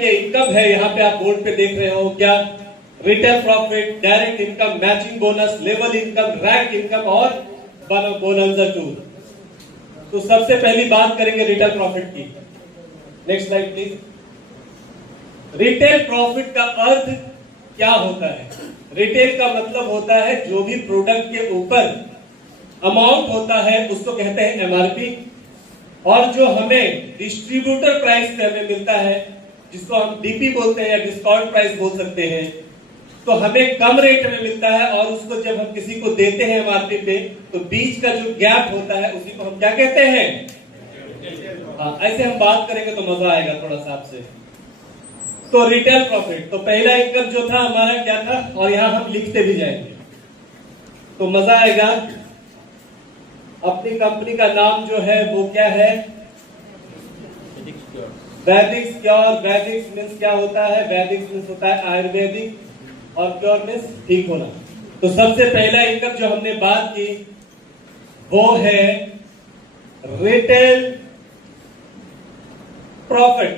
के इनकम है, यहाँ पे आप बोर्ड पे देख रहे हो क्या, retail profit, direct income, matching bonus, level income, rank income और बोनंजा 2। तो सबसे पहली बात करेंगे रिटेल प्रॉफिट की। Next slide please. Retail profit का अर्थ क्या होता है? रिटेल का मतलब होता है जो भी प्रोडक्ट के ऊपर अमाउंट होता है उसको कहते हैं एमआरपी, और जो हमें डिस्ट्रीब्यूटर प्राइस पे हमें मिलता है जिसको हम डीपी बोलते हैं या डिस्काउंट प्राइस बोल सकते हैं, तो हमें कम रेट में मिलता है और उसको जब हम किसी को देते हैं एमआरपी पे तो बीच का जो गैप होता है उसी को हम क्या कहते हैं? हाँ, ऐसे हम बात करेंगे तो मजा आएगा थोड़ा सा आपसे। तो रिटेल प्रॉफिट, तो पहला इनकम जो था हमारा क्या था, और यहां हम लिखते भी जाएंगे तो मजा आएगा। अपनी कंपनी का नाम जो है वो क्या है? वैदिक श्योर। वैदिक मीन्स क्या होता है? वैदिक मीन्स होता है आयुर्वेदिक, और प्योर मीन्स ठीक होना। तो सबसे पहला इनकम जो हमने बात की वो है रिटेल प्रॉफिट।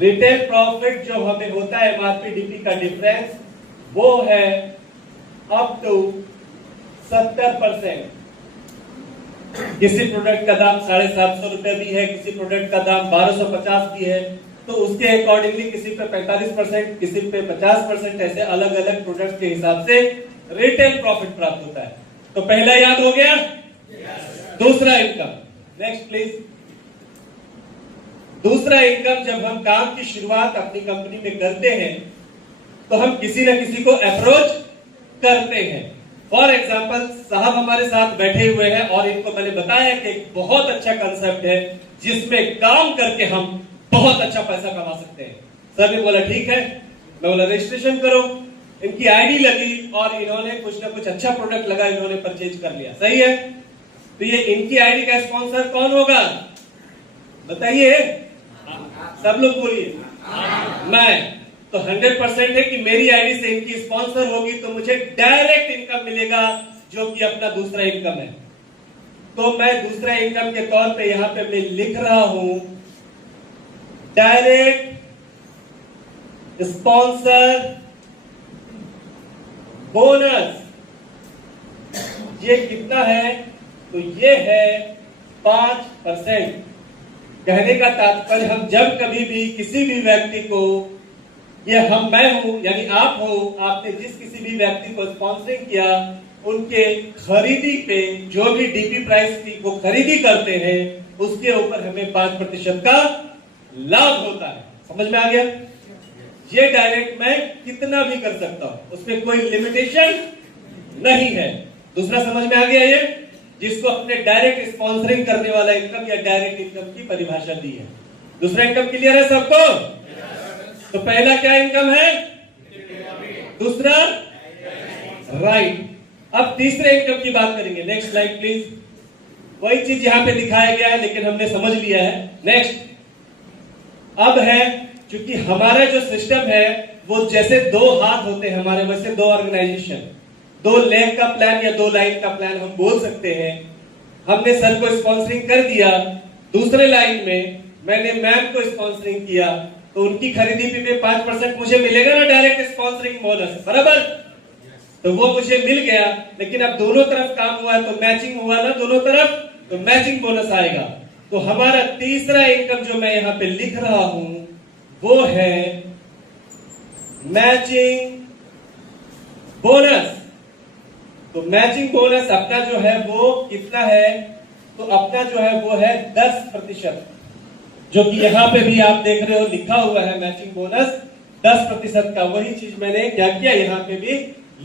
रिटेल प्रॉफिट जो हमें होता है एमआरपी डीपी का डिफरेंस, वो है अप टू 70%। किसी प्रोडक्ट का दाम 750 रुपए भी है, किसी प्रोडक्ट का दाम 1250 भी है, तो उसके अकॉर्डिंगली किसी पे 45%, किसी पे 50%, ऐसे अलग अलग प्रोडक्ट के हिसाब से रिटेल प्रॉफिट प्राप्त होता है। तो पहला याद हो गया? दूसरा इनकम, नेक्स्ट प्लीज। दूसरा इनकम, जब हम काम की शुरुआत अपनी कंपनी में करते हैं तो हम किसी न किसी को अप्रोच करते हैं। फॉर एग्जाम्पल, साहब हमारे साथ बैठे हुए हैं और इनको मैंने बताया कि एक बहुत अच्छा कंसेप्ट है जिसमें काम करके हम बहुत अच्छा पैसा कमा सकते हैं। सर ने बोला ठीक है। मैं बोला रजिस्ट्रेशन करो। इनकी आईडी लगी और इन्होंने कुछ ना कुछ अच्छा प्रोडक्ट लगा, इन्होंने परचेज कर लिया। सही है। तो ये इनकी आईडी का स्पॉन्सर कौन होगा बताइए? सब लोग बोलिए। मैं। तो 100% है कि मेरी आईडी से इनकी स्पॉन्सर होगी तो मुझे डायरेक्ट इनकम मिलेगा जो कि अपना दूसरा इनकम है। तो मैं दूसरा इनकम के तौर पे यहां पे मैं लिख रहा हूं डायरेक्ट स्पॉन्सर बोनस। ये कितना है? तो ये है 5%। कहने का तात्पर्य, हम जब कभी भी किसी भी व्यक्ति को, ये मैं हूं यानी आप हो, आपने जिस किसी भी व्यक्ति को स्पॉन्सरिंग किया, उनके खरीदी पे जो भी डीपी प्राइस की वो खरीदी करते हैं उसके ऊपर हमें 5% का लाभ होता है। समझ में आ गया? ये डायरेक्ट मैं कितना भी कर सकता हूं, उसमें कोई लिमिटेशन नहीं है। दूसरा समझ में आ गया? ये जिसको अपने डायरेक्ट स्पॉन्सरिंग करने वाला इनकम या डायरेक्ट इनकम की परिभाषा दी है। दूसरा इनकम क्लियर है सबको? तो पहला क्या इनकम है? दूसरा राइट। अब तीसरे इनकम की बात करेंगे। Next slide please. वही चीज यहां पे दिखाया गया है लेकिन हमने समझ लिया है। नेक्स्ट। अब है, क्योंकि हमारा जो सिस्टम है वो जैसे 2 हाथ होते हैं हमारे, वैसे 2 ऑर्गेनाइजेशन, 2 लेग का प्लान या 2 लाइन का प्लान हम बोल सकते हैं। हमने सर को स्पॉन्सरिंग कर दिया, दूसरे लाइन में मैंने मैम को स्पॉन्सरिंग किया, तो उनकी खरीदी पे 5% मुझे मिलेगा ना डायरेक्ट स्पॉन्सरिंग बोनस, बराबर? तो वो मुझे मिल गया, लेकिन अब दोनों तरफ काम हुआ तो मैचिंग हुआ ना दोनों तरफ, तो मैचिंग बोनस आएगा। तो हमारा तीसरा इनकम जो मैं यहां पे लिख रहा हूं वो है मैचिंग बोनस। तो मैचिंग बोनस अपना जो है वो कितना है? तो अपना जो है वो है 10%, जो कि यहां पे भी आप देख रहे हो लिखा हुआ है मैचिंग बोनस 10% का। वही चीज मैंने क्या किया, यहां पे भी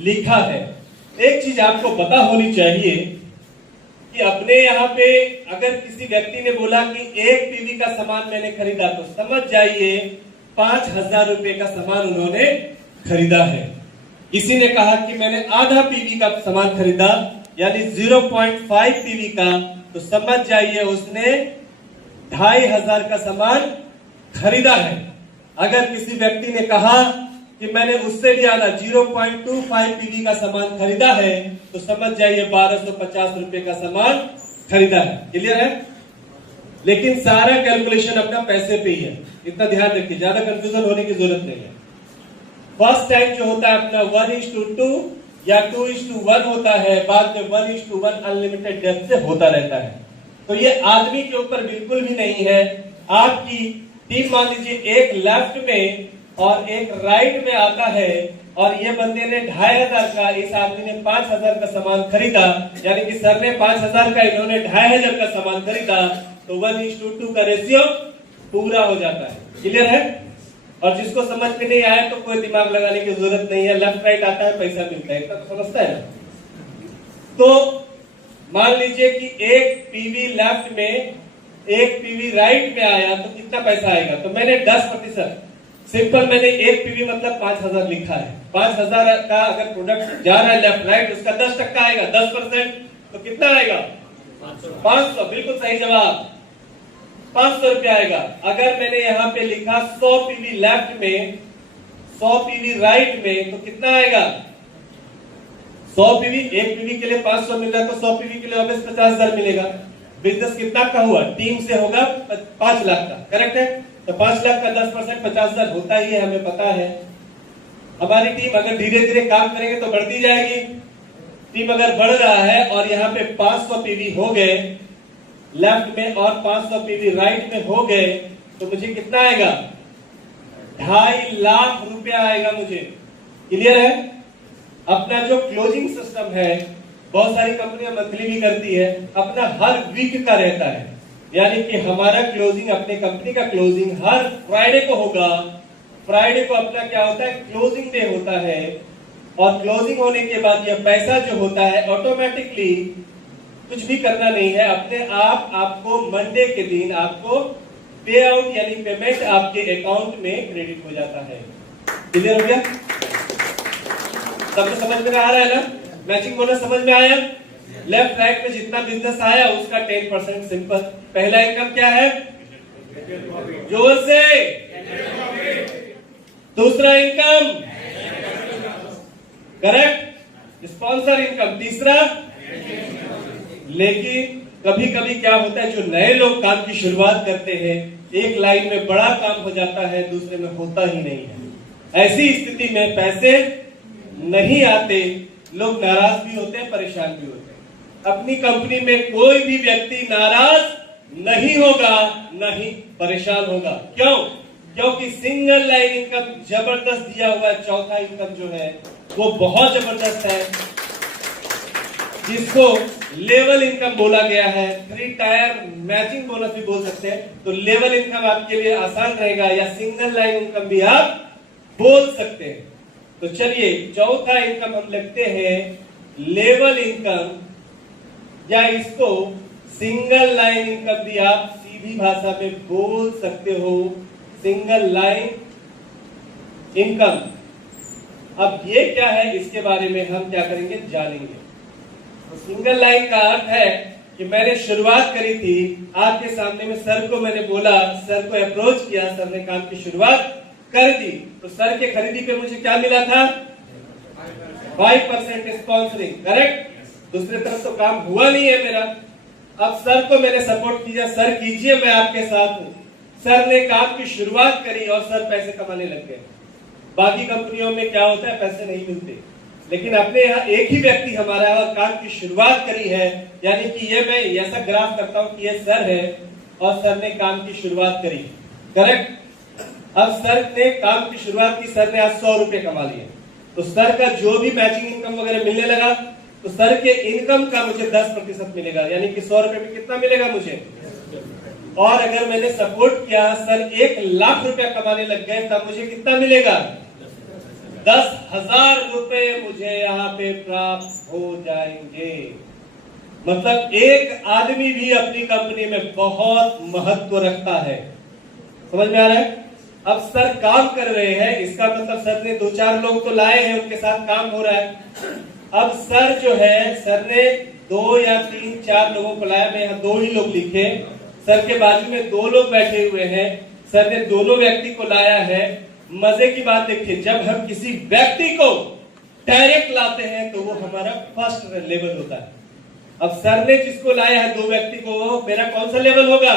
लिखा है। एक चीज आपको पता होनी चाहिए कि अपने यहाँ पे अगर किसी व्यक्ति ने बोला कि 1 पीवी का सामान मैंने खरीदा, तो समझ जाइए 5000 रुपए का सामान उन्होंने खरीदा है। किसी ने कहा कि मैंने आधा पीवी का सामान खरीदा यानी 0.5 पीवी का, तो समझ जाइए उसने 2500 का सामान खरीदा है। अगर किसी व्यक्ति ने कहा कि मैंने उससे भी आधा 0.25 पीवी का सामान खरीदा है, तो समझ जाइए 1250 रुपए का सामान खरीदा है। क्लियर है? लेकिन सारा कैलकुलेशन अपना पैसे पे ही है, इतना ध्यान रखिए, ज्यादा कंफ्यूजन होने की जरूरत नहीं है। फर्स्ट टाइम जो होता है अपना 1:2 या 2:1 होता है, बाद में 1:1 अनलिमिटेड डेप्थ से होता रहता है। तो ये आदमी के ऊपर बिल्कुल भी नहीं है। आपकी टीम मान लीजिए एक लेफ्ट में और एक राइट में आता है, और ये बंदे ने 2500 का, इस आदमी ने 5000 का सामान खरीदा, यानी कि सर ने 5000 का, इन्होंने 2500 का सामान खरीदा, तो 1:2 का रेशियो पूरा हो जाता है। क्लियर है? और जिसको समझ में नहीं आया तो कोई दिमाग लगाने की जरूरत नहीं है, लेफ्ट राइट आता है, पैसा मिलता है, इतना तो समझता है ना। तो मान लीजिए कि एक पीवी लेफ्ट में, एक पीवी राइट में आया, तो कितना पैसा आएगा? तो मैंने 10%, सिंपल मैंने एक पीवी मतलब 5000 लिखा है। 5000 का अगर प्रोडक्ट जा रहा है लेफ्ट राइट, उसका 10% आएगा, 10%, तो कितना आएगा? 500। बिल्कुल सही जवाब, 500 रुपया आएगा। अगर मैंने यहाँ पे लिखा 100 पीवी लेफ्ट में, 100 पीवी राइट में, तो कितना आएगा? 100 पीवी, एक पीवी के लिए 500 मिल रहा है, तो 100 पीवी के लिए ऑब्वियस 50,000 मिलेगा। बिजनेस कितना का हुआ? टीम से होगा 5 लाख का, करेक्ट है? तो 5 लाख का 10% 50,000 होता ही है, हमें पता है। हमारी टीम अगर धीरे धीरे काम करेंगे तो बढ़ती जाएगी। टीम अगर बढ़ रहा है और यहाँ पे 500 पीवी हो गए लेफ्ट में और 500 पीवी राइट में हो गए, तो मुझे कितना आएगा? 2.5 लाख रुपया आएगा मुझे। क्लियर है? अपना जो क्लोजिंग सिस्टम है, बहुत सारी कंपनियां मंथली भी करती है, अपना हर वीक का रहता है, यानी कि हमारा क्लोजिंग, अपने कंपनी का क्लोजिंग हर फ्राइडे को होगा। फ्राइडे को अपना क्या होता है? क्लोजिंग डे होता है। और क्लोजिंग होने के बाद यह पैसा जो होता है ऑटोमेटिकली, कुछ भी करना नहीं है, अपने आप आपको मंडे के दिन आपको पे आउट यानी पेमेंट आपके अकाउंट में क्रेडिट हो जाता है। क्लियर हो गया? सबको समझ में आ रहा है ना? मैचिंग बोनस समझ में आया? लेफ्ट राइट में जितना बिजनेस आया उसका 10%। सिंपल। पहला इनकम क्या है? जोर से। दूसरा इनकम करेक्ट, स्पॉन्सर इनकम। तीसरा, लेकिन कभी कभी क्या होता है, जो नए लोग काम की शुरुआत करते हैं, एक लाइन में बड़ा काम हो जाता है, दूसरे में होता ही नहीं है। ऐसी स्थिति में पैसे नहीं आते, लोग नाराज भी होते हैं, परेशान भी होते हैं। अपनी कंपनी में कोई भी व्यक्ति नाराज नहीं होगा, नहीं परेशान होगा। क्यों? क्योंकि सिंगल लाइन इनकम जबरदस्त दिया हुआ है। चौथा इनकम जो है वो बहुत जबरदस्त है, जिसको लेवल इनकम बोला गया है। 3 टायर मैचिंग बोनस भी बोल सकते हैं। तो लेवल इनकम आपके लिए आसान रहेगा, या सिंगल लाइन इनकम भी आप बोल सकते हैं। तो चलिए, चौथा इनकम हम लिखते हैं लेवल इनकम, या इसको सिंगल लाइन इनकम भी आप सीधी भाषा में बोल सकते हो, सिंगल लाइन इनकम। अब ये क्या है, इसके बारे में हम क्या करेंगे, जानेंगे। तो सिंगल लाइन का अर्थ है कि मैंने शुरुआत करी थी आपके सामने में, सर को मैंने बोला, सर को अप्रोच किया, सर ने काम की शुरुआत कर दी, तो सर के खरीदी पे मुझे क्या मिला था? 5% स्पॉन्सरिंग, करेक्ट। दूसरी तरफ तो काम हुआ नहीं है मेरा। अब सर को मैंने सपोर्ट किया, सर कीजिए, मैं आपके साथ हूं। सर ने काम की शुरुआत करी और सर पैसे कमाने लग गए। बाकी कंपनियों में क्या होता है, पैसे नहीं मिलते, लेकिन अपने यहाँ एक ही व्यक्ति हमारा है और काम की शुरुआत करी है, यानी कि ये मैं ऐसा ग्राफ करता हूं कि ये सर है और सर ने काम की शुरुआत करी, करेक्ट। अब सर ने काम की शुरुआत की, सर ने आज 100 रुपए कमा लिए, तो सर का जो भी मैचिंग इनकम वगैरह मिलने लगा, तो सर के इनकम का मुझे 10% मिलेगा, यानी कि 100 रुपए में कितना मिलेगा मुझे। और अगर मैंने सपोर्ट किया, सर 1 लाख रुपया कमाने लग गए, तब मुझे कितना मिलेगा? 10,000 रुपए मुझे यहाँ पे प्राप्त हो जाएंगे। मतलब एक आदमी भी अपनी कंपनी में बहुत महत्व रखता है। समझ में आ रहा है? अब सर काम कर रहे हैं, इसका मतलब सर ने 2-4 लोग तो लाए हैं, उनके साथ काम हो रहा है। अब सर जो है, सर ने 2 या 3-4 लोगों को लाया, मैं यहाँ 2 ही लोग लिखे। सर के बाजू में 2 लोग बैठे हुए हैं, सर ने दोनों व्यक्ति को लाया है। मजे की बात देखिए, जब हम किसी व्यक्ति को डायरेक्ट लाते हैं तो वो हमारा फर्स्ट लेवल होता है। अब सर ने जिसको लाया है 2 व्यक्ति को, वो मेरा कौन सा लेवल होगा?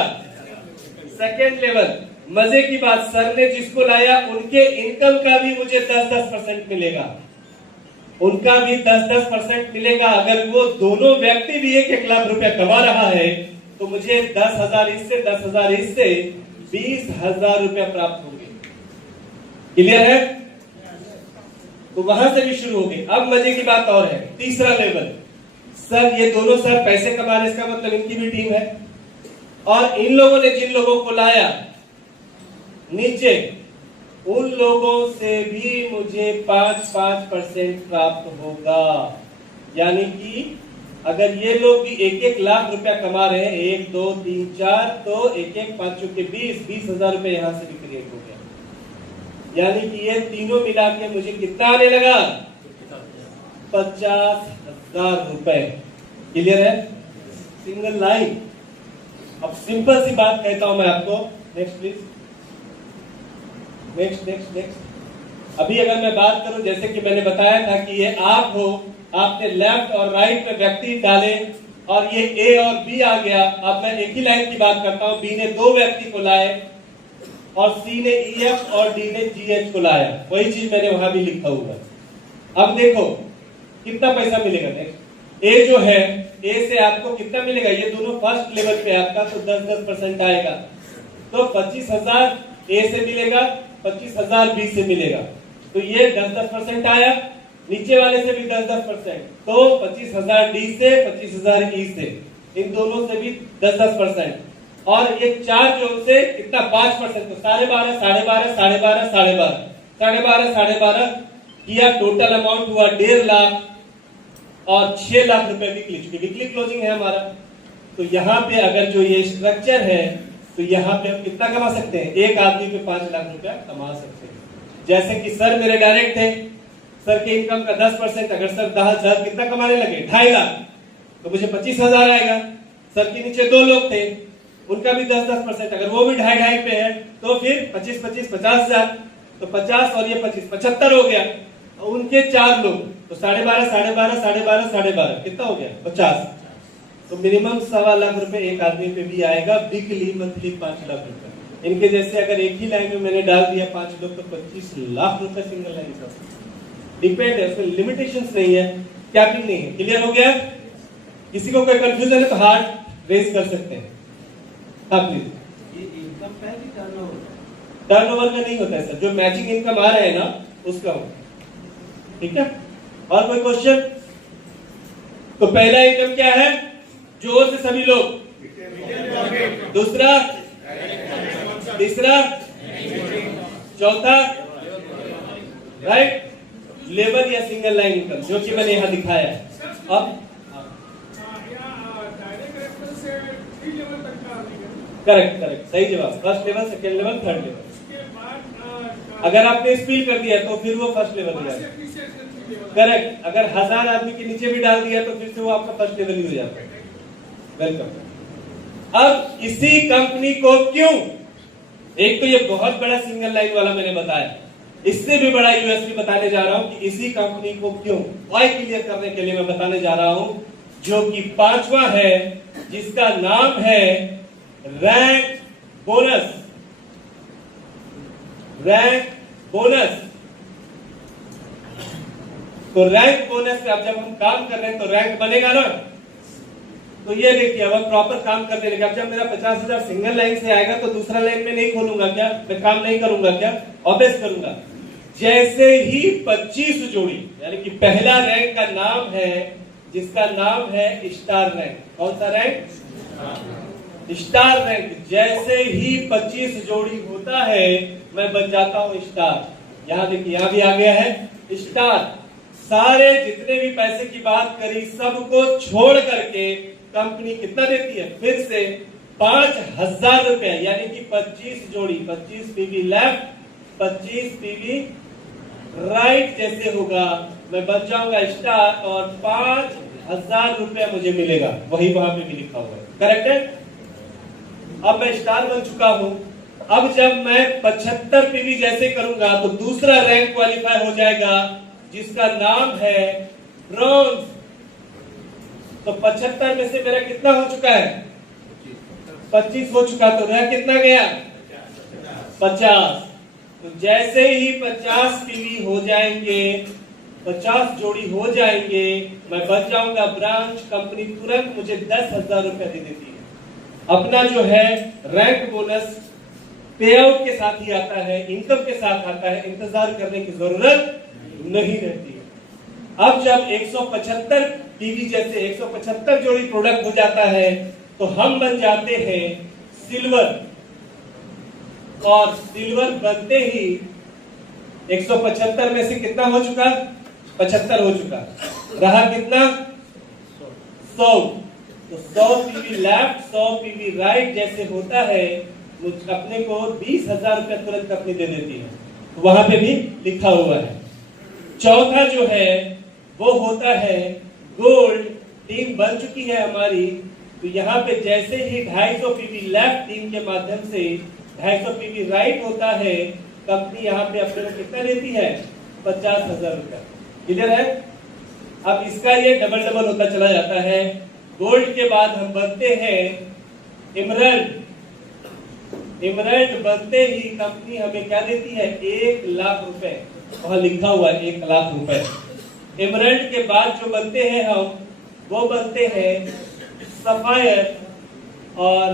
सेकेंड लेवल, मजे की बात, सर ने जिसको लाया उनके इनकम का भी मुझे 10-10% मिलेगा, उनका भी 10-10% मिलेगा। अगर वो दोनों व्यक्ति भी 1-1 लाख रुपया कमा रहा है तो मुझे 10,000 इससे 10,000 इससे 20,000 रुपया प्राप्त होंगे। क्लियर है? तो वहां से भी शुरू हो गई। अब मजे की बात और है, तीसरा लेवल, सर ये दोनों सर पैसे कमा रहे, इसका मतलब इनकी भी टीम है, और इन लोगों ने जिन लोगों को लाया नीचे, उन लोगों से भी मुझे 5% प्राप्त होगा। यानी कि अगर ये लोग भी 1-1 लाख रुपया कमा रहे हैं, 1, 2, 3, 4, तो 1-1 5 के 20,000 रुपए यहां से भी क्रिएट हो गया। यानी कि ये तीनों मिला के मुझे कितना आने लगा? 50,000 रुपए। क्लियर है? Single line. अब सिंपल सी बात कहता हूं मैं आपको, नेक्स्ट प्लीज, नेक्स्ट। अभी अगर मैं बात करूं, जैसे कि मैंने बताया था कि ये आप हो, आपने लेफ्ट और राइट में व्यक्ति डाले और ये ए और बी आ गया। अब मैं एक ही लाइन की बात करता हूं, बी ने 2 व्यक्ति को लाए और सी ने EF और डी ने GH को लाया, वही चीज मैंने वहां भी लिखा हुआ। अब देखो कितना पैसा मिलेगा। नेक्स्ट, ए जो है, ए से आपको कितना मिलेगा? ये दोनों फर्स्ट लेवल पे आपका, तो 10-10% आएगा, तो 25,000 ए से मिलेगा, 25,000 बी से मिलेगा, तो ये 10-10% आया। नीचे वाले से भी 10-10%, तो 25,000 डी से, 25,000 ई से, इन दोनों से भी 10-10%, और ये 4 जो से कितना 5%, तो 12.5, 12.5, 12.5, 12.5, 12.5 किया। टोटल अमाउंट हुआ 1.5 लाख और 6 लाख रुपए वीकली क्लोजिंग है हमारा। तो यहाँ पे अगर जो ये स्ट्रक्चर है, तो यहाँ पे हम कितना कमा सकते हैं? एक आदमी पे 5 लाख रुपया कमा सकते हैं। जैसे कि सर मेरे डायरेक्ट थे, सर के इनकम का 10%, अगर सर 10,000 कितना कमाने लगे? 2.5 लाख, तो मुझे 25,000 आएगा। सर के नीचे 2 लोग थे, उनका भी 10-10%, अगर वो भी 2.5 पे है तो फिर 25-25 50,000, तो 50 और ये 25 75 हो गया। उनके 4 लोग, तो 12.5, 12.5, 12.5, 12.5 कितना हो गया? 50। तो मिनिमम 1.25 लाख रुपए एक आदमी पे भी आएगा वीकली, मंथली 5 लाख रुपए। इनके जैसे अगर एक ही लाइन में मैंने डाल दिया 5 लोग, तो 25 लाख रुपए सिंगल लाइन का। डिपेंड है, उसमें लिमिटेशंस नहीं है, कैपिंग नहीं है। क्लियर हो गया? किसी को कोई कंफ्यूजन है तो हाथ रेज कर सकते हैं। हाँ प्लीज। ये इनकम का है कि टर्नओवर? टर्नओवर का नहीं होता है सर, जो मैचिंग इनकम आ रहा है ना उसका होता है। ठीक है? और कोई क्वेश्चन? तो पहला इनकम क्या है? जोर से सभी लोग। दूसरा, तीसरा, चौथा, राइट, लेबर या सिंगल लाइन इनकम, जो कि मैंने यहां दिखाया है। अब करेक्ट, सही जवाब। First level, second level, third level. अगर आपने स्पील कर दिया तो फिर वो फर्स्ट लेवल हो जाएगा। करेक्ट, अगर 1000 आदमी के नीचे भी डाल दिया तो फिर से वो आपका फर्स्ट लेवल ही हो जाता है। वेलकम। अब इसी कंपनी को क्यों, एक तो ये बहुत बड़ा सिंगल लाइन वाला मैंने बताया, इससे भी बड़ा यूएसपी बताने जा रहा हूं कि इसी कंपनी को क्यों, वाई क्लियर करने के लिए मैं बताने जा रहा हूं, जो कि 5वां है, जिसका नाम है रैंक बोनस। Rank bonus. तो रैंक बोनस से अब जब हम काम कर रहे हैं तो रैंक बनेगा ना। तो ये देखिए, अब प्रॉपर काम करने लगे। अब जब मेरा 50,000 सिंगल लाइन से आएगा तो दूसरा लाइन में नहीं खोलूंगा क्या? मैं काम नहीं करूंगा क्या? ऑब्वियस करूंगा। जैसे ही 25 जोड़ी, यानी कि पहला रैंक का नाम है, जिसका नाम है स्टार रैंक। कौन सा रैंक? Star rank. जैसे ही 25 जोड़ी होता है मैं बन जाता हूं स्टार। यहां देखिए, यहां भी आ गया है स्टार। सारे जितने भी पैसे की बात करी सबको छोड़ करके कंपनी कितना देती है? फिर से 5,000 रुपए, यानी कि 25 जोड़ी, 25 पीवी लेफ्ट, 25 पीवी राइट जैसे होगा, मैं बन जाऊंगा स्टार और 5,000 रुपए मुझे मिलेगा। वही वहां पे भी लिखा हुआ है। करेक्ट है? अब मैं स्टार बन चुका हूं। अब जब मैं 75 पीवी जैसे करूंगा तो दूसरा रैंक क्वालिफाई हो जाएगा, जिसका नाम है ब्रॉन्ज। तो 75 में से मेरा कितना हो चुका है? 25 हो चुका, तो रह कितना गया? 50। तो जैसे ही 50 टीवी हो जाएंगे, 50 जोड़ी हो जाएंगे, मैं बच जाऊंगा ब्रांच। कंपनी तुरंत मुझे 10,000 रुपया दे देती है। अपना जो है रैंक बोनस पे आउट के साथ ही आता है, इनकम के साथ आता है, इंतजार करने की जरूरत नहीं रहती है। अब जब 175 टीवी जैसे 175 जोड़ी प्रोडक्ट हो जाता है, तो हम बन जाते हैं सिल्वर। और सिल्वर बनते ही 175 में से कितना हो चुका? 75 हो चुका। रहा कितना? 100। तो 100 पीवी लेफ्ट 100 पीवी राइट जैसे होता है, मुझ अपने को 20,000 रुपया तुरंत कंपनी दे देती है। तो वहां पे भी लिखा हुआ है। चौथा जो है वो होता है गोल्ड। टीम बन चुकी है हमारी, तो यहाँ पे जैसे ही 250 पीवी लेफ्ट टीम के माध्यम से 250 पीवी राइट होता है, कंपनी यहाँ पे अपने को कितना देती है? 50,000 रुपया। क्लियर है? अब इसका ये डबल डबल होता चला जाता है। गोल्ड के बाद हम बनते हैं इमरल्ड। इमरल्ड बनते ही कंपनी हमें क्या देती है? 1 लाख रुपए। वहां लिखा हुआ है 1 लाख रुपए। इमरल्ड के बाद जो बनते हैं हम, वो बनते हैं सफायर। और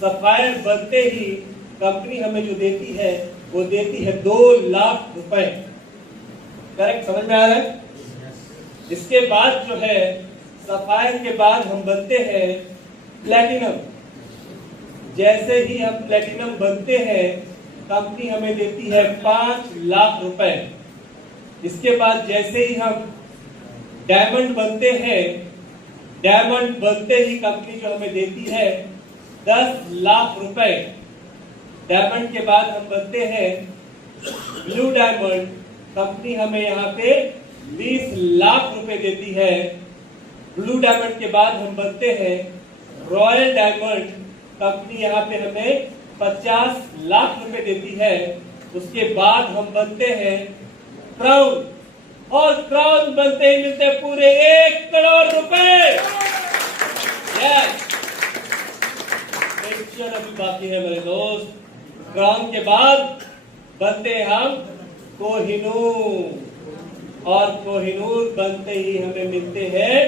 सफायर बनते ही कंपनी हमें जो देती है, वो देती है 2 लाख रुपए। करेक्ट? समझ में आ रहा है? इसके बाद जो है सफायर के बाद हम बनते हैं प्लेटिनम। जैसे ही हम प्लेटिनम बनते हैं, कंपनी हमें देती है 5 लाख रुपए। इसके बाद जैसे ही हम डायमंड बनते हैं, डायमंड बनते ही कंपनी जो हमें देती है 10 लाख रुपए। डायमंड के बाद हम बनते हैं ब्लू डायमंड। कंपनी हमें यहाँ पे 20 लाख रुपए देती है। ब्लू डायमंड के बाद हम बनते हैं रॉयल डायमंड। कंपनी यहाँ पे हमें 50 लाख रुपए देती है। उसके बाद हम बनते हैं क्राउन। और क्राउन बनते ही मिलते हैं पूरे 1 करोड़ रुपए। यस, पिक्चर अभी बाकी है मेरे दोस्त। क्राउन के बाद बनते हैं हम कोहिनूर। और कोहिनूर बनते ही हमें मिलते हैं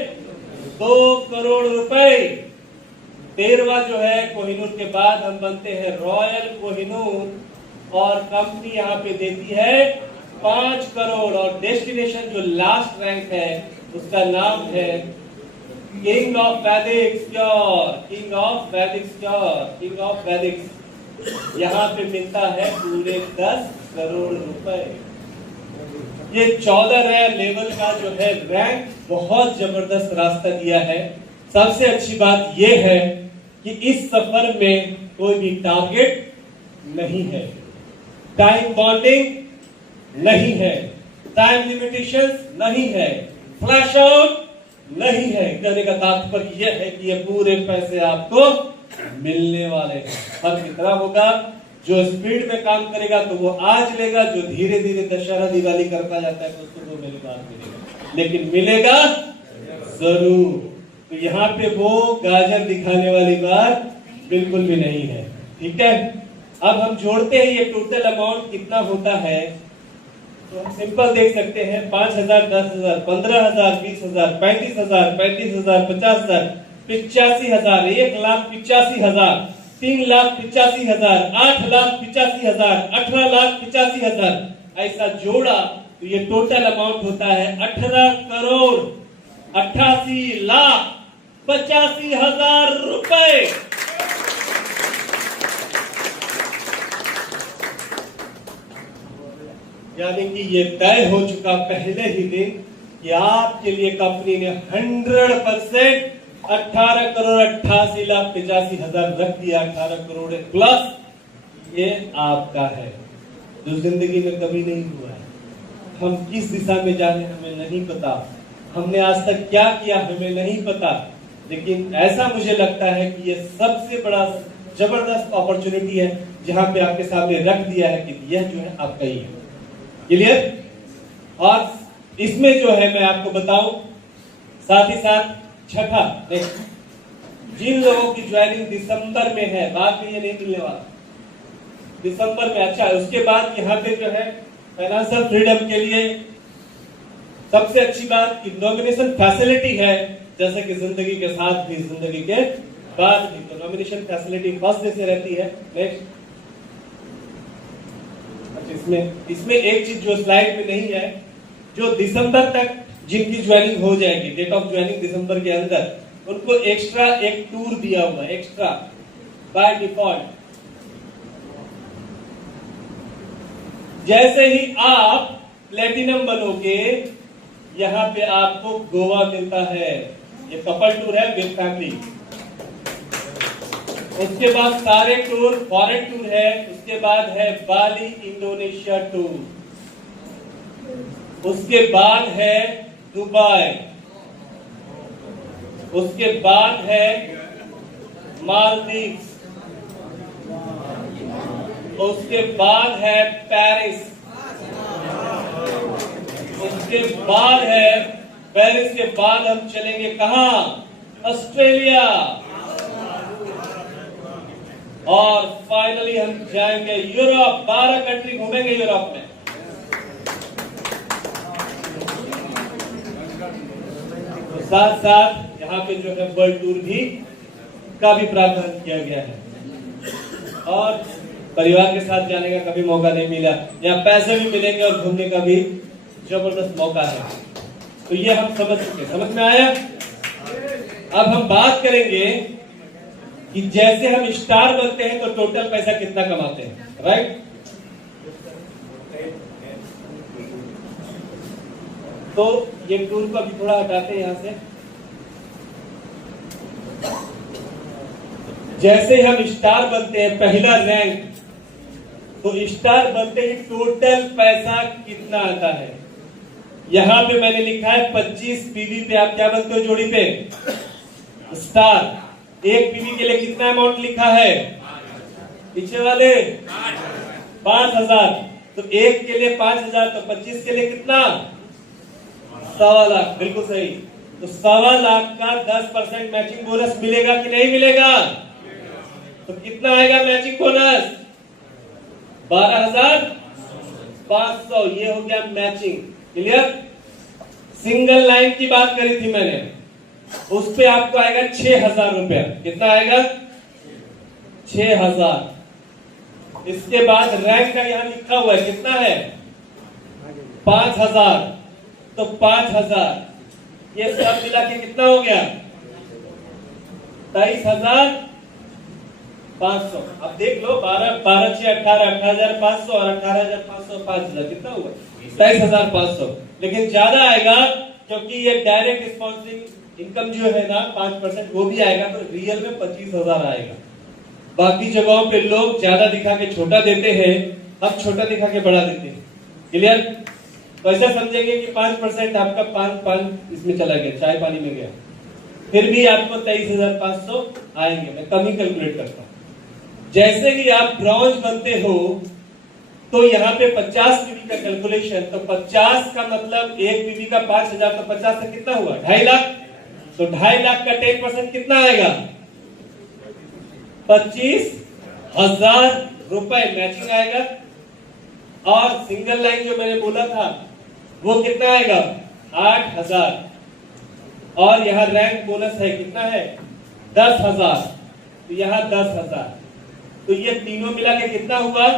2 करोड़ रुपए। 13वां जो है कोहिनूर के बाद हम बनते हैं रॉयल कोहिनूर। और कंपनी यहाँ पे देती है 5 करोड़। और डेस्टिनेशन जो लास्ट रैंक है, उसका नाम है किंग ऑफ वैदिक स्क्योर। किंग ऑफ वैदिक स्क्योर, किंग ऑफ वैदिक। यहाँ पे मिलता है पूरे 10 करोड़ रुपए। ये 14 लेवल का जो है रैंक बहुत जबरदस्त रास्ता दिया है। सबसे अच्छी बात यह है कि इस सफर में कोई भी टारगेट नहीं है, टाइम बॉन्डिंग नहीं है, टाइम लिमिटेशंस नहीं है, फ्लैश आउट नहीं है। कहने का तात्पर्य यह है कि ये पूरे पैसे आपको मिलने वाले हैं। फर्क कितना होगा? जो स्पीड में काम करेगा तो वो आज लेगा, जो धीरे धीरे दशहरा दिवाली करता जाता है तो उसको 2 महीने बाद मिलेगा, लेकिन मिलेगा जरूर। तो यहाँ पे वो गाजर दिखाने वाली बात बिल्कुल भी नहीं है। ठीक है? अब हम जोड़ते हैं ये टोटल अमाउंट कितना होता है, तो हम सिंपल देख सकते हैं 5,000, 10,000, 15,000, 20,000, 35,000, 35,000, 50,000, 85,000, 1,85,000, 3,85,000, 8,85,000, 18,85,000। ऐसा जोड़ा तो ये टोटल अमाउंट होता है 18 करोड़ 88 लाख 85,000 रुपए। यानी कि ये तय हो चुका पहले ही दिन कि आपके लिए कंपनी ने 100% 18 करोड़ 88 लाख 85,000 रख दिया। 18 करोड़ प्लस ये आपका है, जो जिंदगी में कभी नहीं हुआ है। हम किस दिशा में जा रहे हैं हमें नहीं पता, हमने आज तक क्या किया हमें नहीं पता, लेकिन ऐसा मुझे लगता है कि ये सबसे बड़ा जबरदस्त अपॉर्चुनिटी है जहां पे आपके सामने रख दिया है कि यह जो है आपका ही है। क्लियर? और इसमें जो है मैं आपको बताऊं, साथ ही साथ छठा जिन लोगों की ज्वाइनिंग दिसंबर में है, बाद में ये नहीं मिलने वाला, दिसंबर में। अच्छा, उसके बाद यहाँ पे जो है फाइनेंशियल फ्रीडम के लिए सबसे अच्छी बात कि नॉमिनेशन फैसिलिटी है, जैसे कि जिंदगी के साथ भी जिंदगी के बाद भी, तो नॉमिनेशन फैसिलिटी फर्स्ट डे से रहती है। नेक्स्ट, इसमें एक चीज जो स्लाइड में नहीं है, जो दिसंबर तक जिनकी ज्वाइनिंग हो जाएगी, डेट ऑफ ज्वाइनिंग दिसंबर के अंदर, उनको एक्स्ट्रा एक टूर दिया हुआ, एक्स्ट्रा बाय डिफॉल्ट। जैसे ही आप प्लेटिनम बनोगे, यहाँ पे आपको गोवा मिलता है, ये कपल टूर है विद फैमिली। उसके बाद सारे टूर फॉरेन टूर है, उसके बाद है बाली इंडोनेशिया टूर, उसके बाद है दुबई, उसके बाद है मालदीव्स, उसके बाद है पेरिस, उसके बाद है पेरिस के बाद हम चलेंगे कहां? ऑस्ट्रेलिया, और फाइनली हम जाएंगे यूरोप। 12 कंट्री घूमेंगे यूरोप में। तो साथ साथ यहाँ पे जो है वर्ल्ड टूर भी का भी प्रावधान किया गया है, और परिवार के साथ जाने का कभी मौका नहीं मिला, या पैसे भी मिलेंगे और घूमने का भी जबरदस्त मौका है। तो ये हम समझ चुके, समझ में आया। अब हम बात करेंगे कि जैसे हम स्टार बनते हैं तो टोटल पैसा कितना कमाते हैं, राइट? तो ये टूर को अभी थोड़ा हटाते हैं यहां से। जैसे हम स्टार बनते हैं, पहला रैंक, तो स्टार बनते ही टोटल पैसा कितना आता है? यहां पे मैंने लिखा है 25 पीवी पे आप क्या बनते हो जोड़ी पे? स्टार। एक पीवी के लिए कितना अमाउंट लिखा है पीछे वाले? 5000। तो एक के लिए 5000, तो 25 के लिए कितना? 1.25 लाख। बिल्कुल सही। तो 1.25 लाख का 10% मैचिंग बोनस मिलेगा कि नहीं मिलेगा? तो कितना आएगा मैचिंग बोनस? 12,500। ये हो गया मैचिंग। क्लियर? सिंगल लाइन की बात करी थी मैंने, उस पे आपको आएगा 6,000 रुपया। कितना आएगा? 6,000। इसके बाद रैंक का यहां लिखा हुआ है, कितना है? 5,000। तो 5,000 ये सब मिला के कितना हो गया? 23,500। अब देख लो, 12 6 18, 18,500 और 18,500, 5,000 कितना हुआ? 23,500। लेकिन ज्यादा आएगा क्योंकि ये डायरेक्ट स्पॉन्सरिंग इनकम जो है ना 5%, वो भी आएगा, तो रियल में 25,000 आएगा। बाकी जगहों पे लोग ज्यादा दिखा के छोटा देते हैं, हम छोटा दिखा के बड़ा देते हैं। क्लियर? तो ऐसा समझेंगे कि 5% आपका 5 इसमें चला गया, चाय पानी में गया, फिर भी आपको 23,500 आएंगे। मैं कम ही कैलकुलेट करता हूं। जैसे ही आप ब्रॉन्ज बनते हो तो यहाँ पे 50 पीवी का कैलकुलेशन, तो 50 का मतलब एक पीवी का 5,000, तो 50 से कितना हुआ? 2.5 लाख। तो 2.5 लाख का 10% कितना आएगा? 25,000 रुपए मैचिंग आएगा। और सिंगल लाइन जो मैंने बोला था वो कितना आएगा? 8,000। और यहाँ रैंक बोनस है, कितना है? 10,000। तो यहाँ 10,000। तो ये तीनों मिला के कितना हुआ?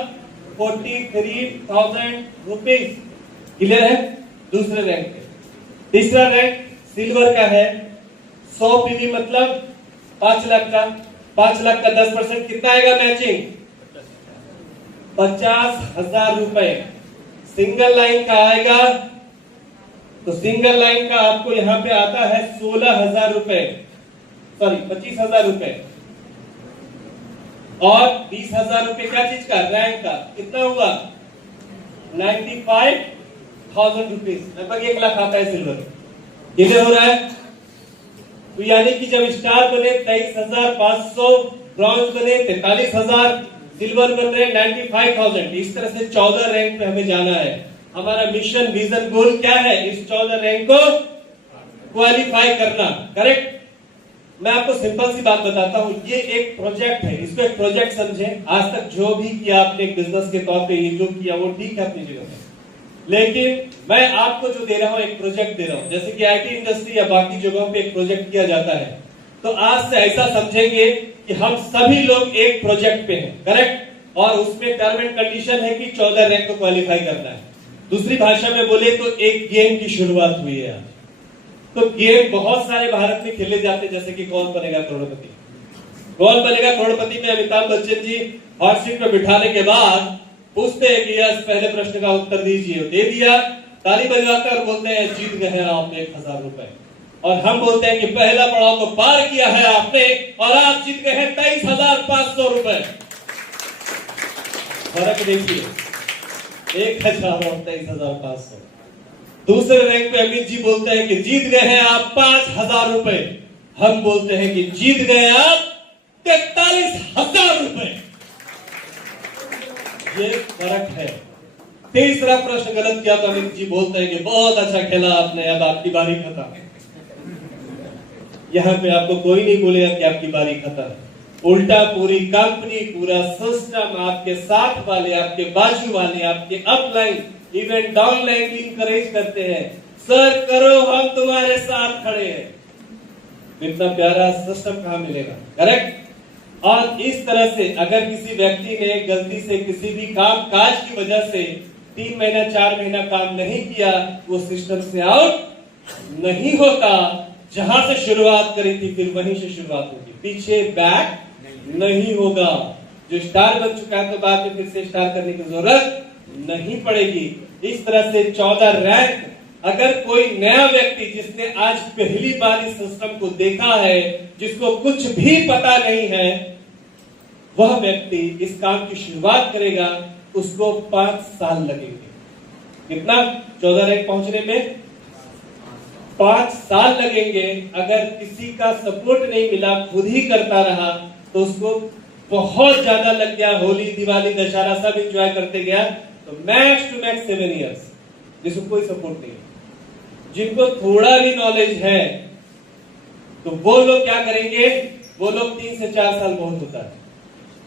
43,000 रुपीज। क्लियर है? दूसरे रैंक पे। तीसरा रैंक सिल्वर का है, 100 पीवी मतलब 5 लाख का। 5 लाख का 10% कितना आएगा मैचिंग? 50,000 रुपए। सिंगल लाइन का आएगा, तो सिंगल लाइन का आपको यहां पे आता है 16,000 रुपए, सॉरी 25,000 रुपए। और 20,000 रुपए क्या चीज का? रैंक का। कितना हुआ? 95,000 रुपीज, लगभग 1 लाख आता है सिल्वर। कितने हो रहा है? तो यानी कि जब स्टार बने 23,500, ब्रॉन्ज बने 43,000, सिल्वर बन रहे 95,000। इस तरह से 14 रैंक पे हमें जाना है। हमारा मिशन, विजन, गोल क्या है? इस 14 रैंक को क्वालिफाई करना। करेक्ट? मैं आपको सिंपल सी बात बताता हूं, ये एक प्रोजेक्ट है, इसको एक प्रोजेक्ट समझें। आज तक जो भी किया आपने एक बिजनेस के तौर पे, ये जो किया वो ठीक है अपनी जगह पे, लेकिन मैं आपको जो दे रहा हूं एक प्रोजेक्ट दे रहा हूं। जैसे कि आईटी इंडस्ट्री या बाकी जगहों पे एक प्रोजेक्ट किया जाता है, तो आज से ऐसा समझेंगे कि हम सभी लोग एक प्रोजेक्ट पे हैं, करेक्ट? और उसमें टर्म एंड कंडीशन है कि 14 रैंक को क्वालिफाई करना है। दूसरी भाषा में बोले तो एक गेम की शुरुआत हुई है आज। तो गेम बहुत सारे भारत में खेले जाते हैं, जैसे कि कौन बनेगा करोड़पति। कौन बनेगा करोड़पति में अमिताभ बच्चन जी हॉट सीट पर बिठाने के बाद पूछते हैं कि यस पहले प्रश्न का उत्तर दीजिए, दे दिया, ताली बजवाकर बोलते हैं जीत गए हैं आप 1000 रुपए। और हम बोलते हैं कि पहला पड़ाव तो पार किया है आपने और आप जीत गए हैं 23,500 रुपए। फर्क देखिए, 1000 और 23,500। दूसरे रैंक पे अमित जी बोलते हैं कि जीत गए हैं आप 5,000 रुपए। हम बोलते हैं कि जीत गए आप 43,000 रुपए। ये फर्क है। तीसरा प्रश्न गलत किया तो अमित जी बोलते हैं कि बहुत अच्छा खेला आपने, अब आपकी बारी खत्म। यहां पे आपको कोई नहीं बोलेगा कि आपकी बारी खत्म। उल्टा पूरी कंपनी, पूरा सिस्टम, आपके साथ वाले, आपके बाजू वाले, आपके अपलाइन, इवन डाउनलाइन भी इंकरेज करते हैं, सर करो हम तुम्हारे साथ खड़े हैं। इतना प्यारा सिस्टम कहां मिलेगा, करेक्ट? और इस तरह से अगर किसी व्यक्ति ने गलती से किसी भी काम काज की वजह से 3 महीना 4 महीना काम नहीं किया, वो सिस्टम से आउट नहीं होता। जहां से शुरुआत करी थी फिर वहीं से शुरुआत होगी, पीछे बैक नहीं होगा। जो स्टार बन चुका है तो बाद में फिर से स्टार करने की जरूरत नहीं पड़ेगी। इस तरह से 14 रैंक, अगर कोई नया व्यक्ति जिसने आज पहली बार इस सिस्टम को देखा है, जिसको कुछ भी पता नहीं है, वह व्यक्ति इस काम की शुरुआत करेगा, उसको 5 साल लगेंगे। कितना? 14 रैंक पहुंचने में 5 साल लगेंगे। अगर किसी का सपोर्ट नहीं मिला, खुद ही करता रहा, तो उसको बहुत ज्यादा लग गया, होली दिवाली दशहरा सब एंजॉय करते गया, तो मैक्स टू मैक्स 7 इयर्स, जिसको कोई सपोर्ट नहीं है। जिनको थोड़ा भी नॉलेज है तो वो लोग क्या करेंगे, वो लोग 3 से 4 साल बहुत होता है।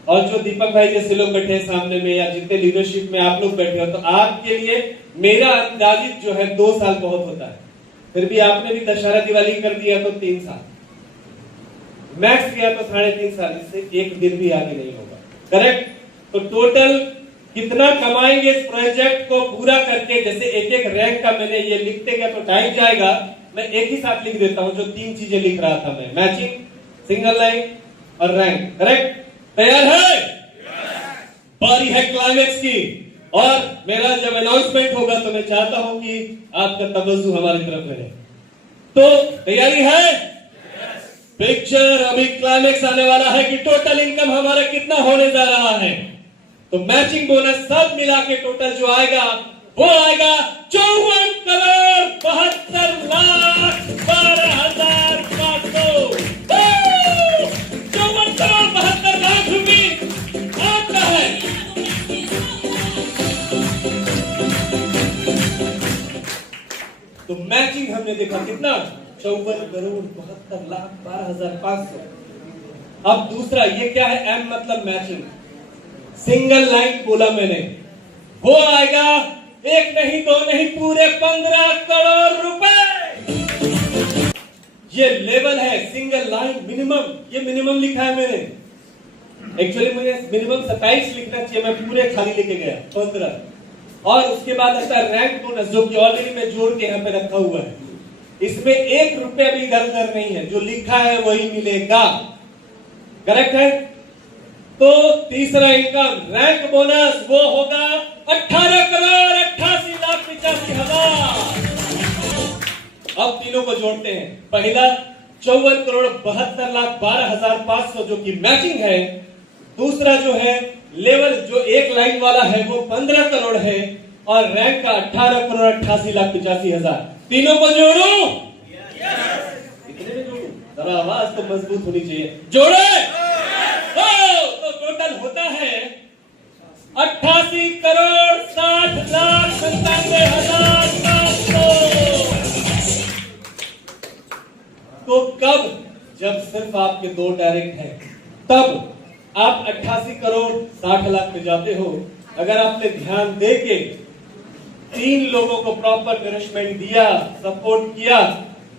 और जो दीपक भाई जैसे लोग बैठे हैं सामने में, या जितने लीडरशिप में आप लोग बैठे हो, तो आपके लिए मेरा अंदाजित जो है 2 साल बहुत होता है। फिर भी आपने भी दशहरा दिवाली कर दिया तो 3 साल, मैक्स किया तो 3.5 साल, इससे एक दिन भी आगे नहीं होगा, करेक्ट? तो टोटल कितना कमाएंगे इस प्रोजेक्ट को पूरा करके? जैसे एक एक रैंक का मैंने ये लिखते गया तो टाइम जाएगा, मैं एक ही साथ लिख देता हूं। जो 3 चीजें लिख रहा था मैं, मैचिंग, सिंगल लाइन और रैंक, करेक्ट? तैयार है? बारी है क्लाइमेक्स की, और मेरा जब अनाउंसमेंट होगा तो मैं चाहता हूं कि आपका तवज्जो हमारी तरफ रहे। तो तैयारी है? पिक्चर अभी क्लाइमेक्स आने वाला है कि टोटल इनकम हमारा कितना होने जा रहा है। तो मैचिंग बोनस सब मिला के टोटल जो आएगा वो आएगा 54,72,12,500। 54,72 लाख रुपए आपका है। तो मैचिंग हमने देखा कितना, 54,72,12,500। अब दूसरा ये क्या है? एम मतलब मैचिंग, सिंगल लाइन बोला मैंने, वो आएगा एक नहीं दो नहीं पूरे 15 करोड़ रुपए। ये लेवल है सिंगल लाइन मिनिमम, ये मिनिमम लिखा है मैंने। एक्चुअली मुझे मिनिमम 27 लिखना चाहिए, मैं पूरे खाली लेके गया 15। और उसके बाद आता है रैंक बोनस, जो कि ऑलरेडी मैं जोड़ के यहाँ पे रखा हुआ है। इसमें 1 रुपया भी इधर उधर नहीं है, जो लिखा है वही मिलेगा, करेक्ट है? तो तीसरा इनकम रैंक बोनस वो होगा 18,88,85,000। अब तीनों को जोड़ते हैं। पहला 54,72,12,500 जो कि मैचिंग है। दूसरा जो है लेवल जो एक लाइन वाला है वो 15 करोड़ है, और रैंक का 18,88,85,000। तीनों को जोड़ू? कितने में जोड़ू? जरा आवाज तो मजबूत होनी चाहिए। जोड़े? तो टोटल होता है 88,60,97,500। तो कब? जब सिर्फ सिर्फ आपके 2 डायरेक्ट हैं, तब आप 88 करोड़ 60 लाख पे जाते हो। अगर आपने ध्यान दे के 3 लोगों को प्रॉपर नरिशमेंट दिया, सपोर्ट किया,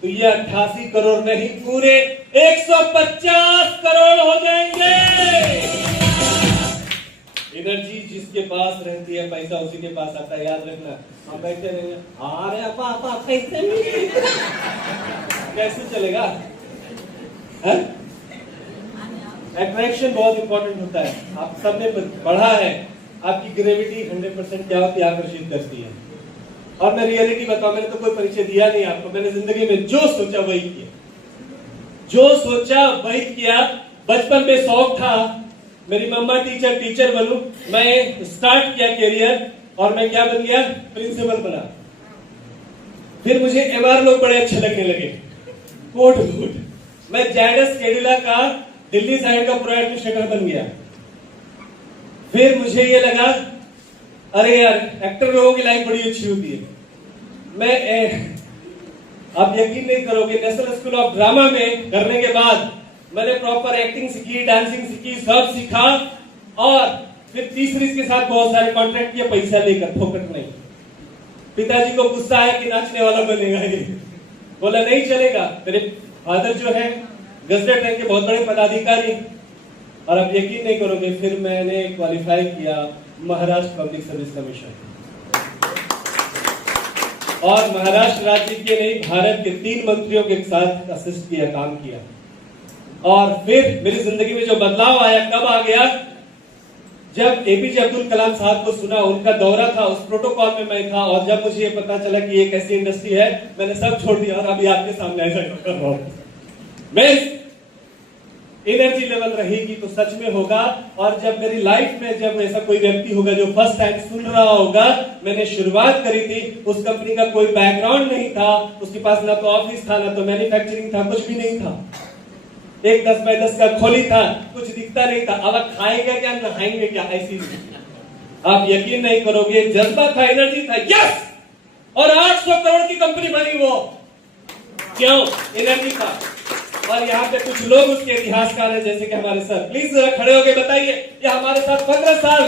तो ये 88 करोड़ नहीं पूरे 150 करोड़ हो जाएंगे। एनर्जी जिसके पास रहती है, पैसा उसी के पास आता है, याद रखना। हम बैठे रहेंगे, अरे पापा पैसे नहीं, कैसे चलेगा? अट्रैक्शन बहुत इंपॉर्टेंट होता है। आप सबने पढ़ा है, आपकी ग्रेविटी 100% क्या होती है? आकर्षित करती है। और मैं रियलिटी बताऊं, मैंने तो कोई परिचय दिया नहीं आपको, मैंने जिंदगी में जो सोचा वही किया, जो सोचा वही किया। बचपन में शौक था मेरी मम्मा टीचर बनूं, मैं स्टार्ट किया करियर और मैं क्या बन गया? प्रिंसिपल बना। फिर मुझे एमआर लोग बड़े अच्छे लगने लगे, कोट कोट। मैं जायडस कैडिला का दिल्ली साइड का प्रो एडमिनिस्ट्रेटर बन गया। फिर मुझे ये लगा, अरे यार एक्टर लोगों की लाइफ बड़ी अच्छी होती है। आप यकीन नहीं करोगे, नेशनल स्कूल ऑफ ड्रामा में करने के बाद मैंने प्रॉपर एक्टिंग सीखी, डांसिंग सीखी, सब सीखा। और फिर तीसरी के साथ बहुत सारे कॉन्ट्रैक्ट किए, पैसा लेकर, फोकट नहीं। पिताजी को गुस्सा आया कि नाचने वाला बनेगा ये, बोला नहीं चलेगा। मेरे फादर जो है गजटेड रैंक के बहुत बड़े पदाधिकारी, और आप यकीन नहीं करोगे, फिर मैंने क्वालिफाई किया महाराष्ट्र पब्लिक सर्विस कमीशन, और महाराष्ट्र राज्य के नहीं भारत के 3 मंत्रियों के साथ असिस्ट किया, काम किया। और फिर मेरी जिंदगी में जो बदलाव आया कब आ गया? जब एपीजे अब्दुल कलाम साहब को सुना, उनका दौरा था, उस प्रोटोकॉल में मैं था, और जब मुझे ये पता चला कि ये कैसी इंडस्ट्री है, मैंने सब छोड़ दिया और अभी आपके सामने ऐसा कर रहा हूं। मैं एनर्जी लेवल रहेगी तो सच में होगा। और जब मेरी लाइफ में जब ऐसा कोई व्यक्ति होगा जो फर्स्ट टाइम सुन रहा होगा, मैंने शुरुआत करी थी, उस कंपनी का कोई बैकग्राउंड नहीं था, उसके पास ना तो ऑफिस था, ना तो मैन्युफैक्चरिंग था, कुछ भी नहीं था। एक 10 बाय 10 का खोली था, कुछ दिखता नहीं था। अब खाएंगे क्या, नहाएंगे क्या, ऐसी आप यकीन नहीं करोगे, जज्बा था, एनर्जी था, यस। और 800 करोड़ की कंपनी बनी वो, क्यों? एनर्जी था। और यहाँ पे कुछ लोग उसके इतिहासकार हैं, जैसे कि हमारे सर। प्लीज जरा खड़े होके बताइए, ये हमारे साथ 15 साल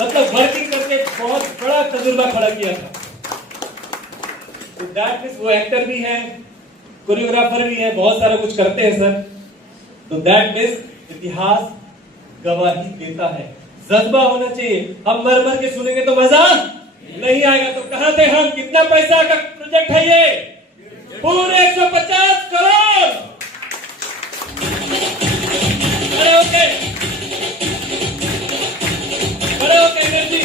मतलब वर्किंग करके बहुत बड़ा तजुर्बा खड़ा किया था। तो दैट मींस वो एक्टर भी है, कोरियोग्राफर भी है, बहुत सारा कुछ करते हैं सर। तो दैट मींस इतिहास गवाही देता है, जज्बा होना चाहिए। हम मर मर के सुनेंगे तो मजा नहीं आएगा। तो कहां थे हम? कितना पैसा का प्रोजेक्ट है ये? पूरे 150 करोड़। खड़े होके एनर्जी,